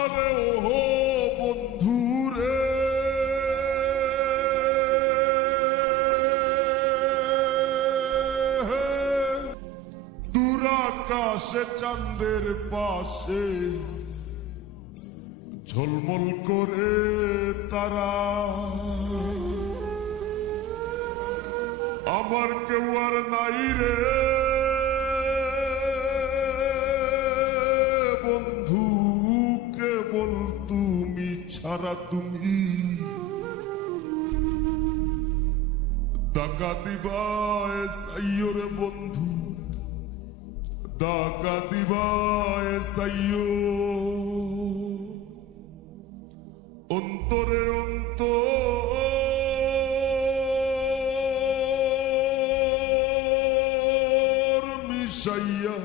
আরে ও বন্ধু রে দুরাকাশে, চাঁদের পাশে ঝলমল করে তারা। আমার কেউ আর নাই রে। ছাড়া তুমি দাগা দিবায় সাইয়ো রে বন্ধু দাগা দিবায় সাইয়ো অন্তরে অন্তর মিশাইয়া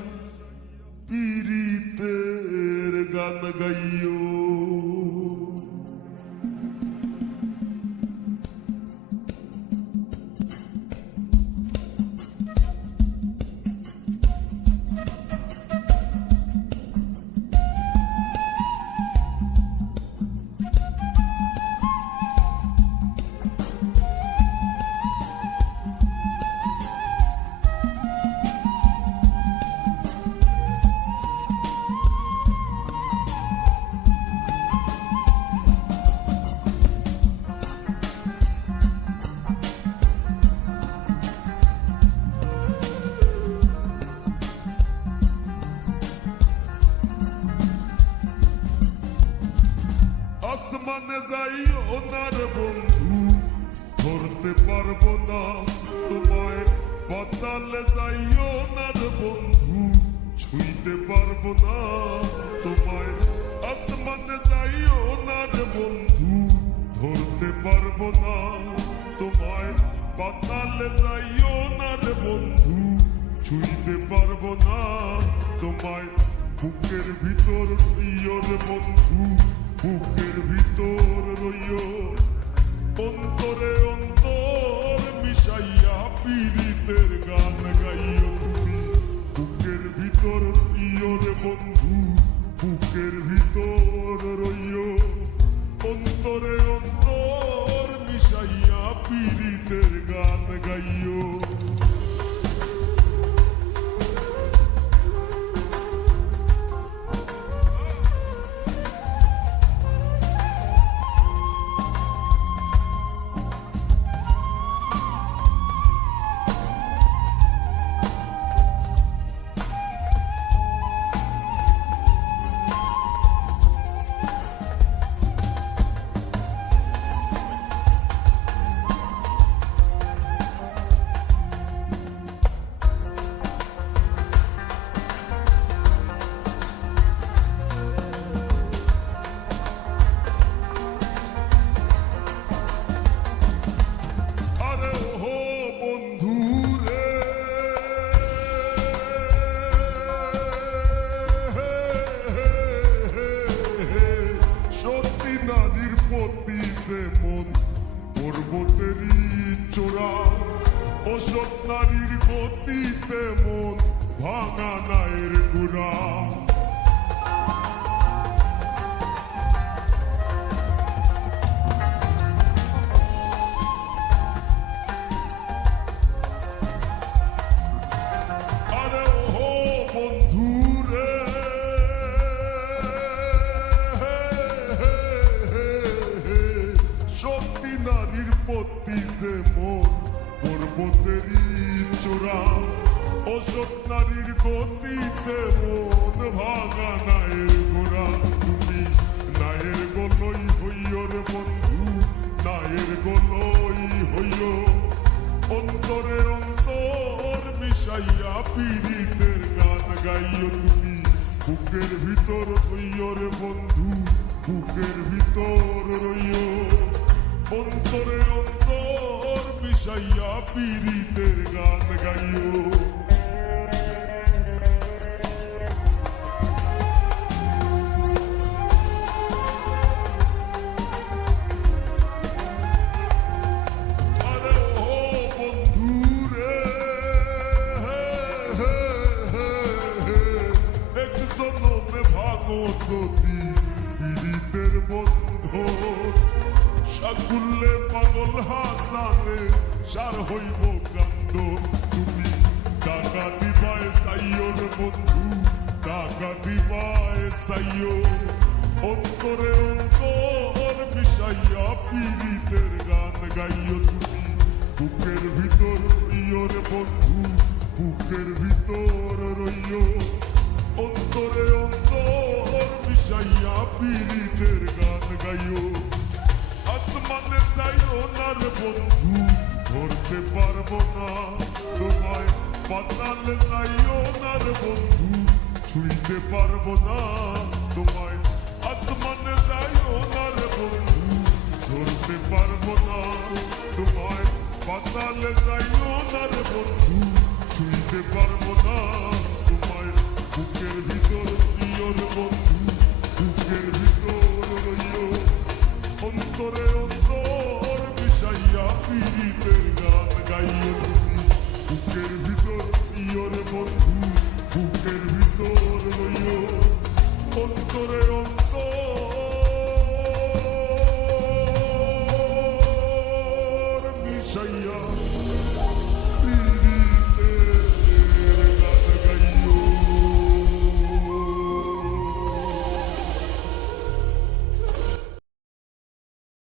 আসমানে যাই ওনার বন্ধু, ধরতে পারব না তোমায়। পাতালে যাই ওনার বন্ধু, ছুঁইতে পারব না তোমায়। আসমানে যাই ওনার বন্ধু, ধরতে পারব না তোমায়। পাতালে যাই ওনার বন্ধু, ছুঁইতে পারব না তোমায়। বুকের ভিতর ইয়র বন্ধু বুকের ভিতর রইয় অন্তরে অন্তর মিশাইয়া পীড়িতের গান গাইও তুমি। বুকের ভিতর ইয়র বন্ধু, বুকের ভিতর রইয় অন্তরে অন্তর মিশাইয়া পীড়িতের গান গাইও। নারীর প্রতি সে মন পর্বতেরই চোরা। অসৎ নারীর গতিতে মন ভাঙা নায়ের গুড়া। যে মন পর্বতেরই চূড়া। অসৎ নারীর গতিতে মন ভাঙা নায়ের গোড়া তুমি নায়ের গলই হইয় রে বন্ধু, নায়ের গলই হইয়। অন্তরে অন্তর মিশাইয়া পীড়িতের গান গাইও তুমি। বুকের ভিতর রইয় রে বন্ধু, বুকের ভিতর রইয়। অন্তরে অন্তর মিশাইয়া পীড়িতের গান গাইও। আরে ও বন্ধু। বন্ধু সাকুল্লে পাগল হাসানে সার হইব কান্দ তুমি। টাকা দিবায় সাইয়র বন্ধু টাকা দিবায় সাইয় অন্তরে অন্তর বিষাইয়া পীড়িতের গান গাইও তুমি। বুকের ভিতর প্রিয়র বন্ধু, বুকের ভিতর রইয়। অন্তরে অন্তর বিষাইয়া পীড়িতের গান গাইও আসমানে যাইও না রে বন্ধু, ধরতে পারব না। তোমায় পাতালে যাইও না রে বন্ধু, ছুঁইতে পারব না। তোমায় আসমানে যাইও না রে বন্ধু, ধরতে পারব না। তোমায় পাতালে যাইও না বন্ধু, ছুঁইতে পারব না। তোমায় বুকের ভিতর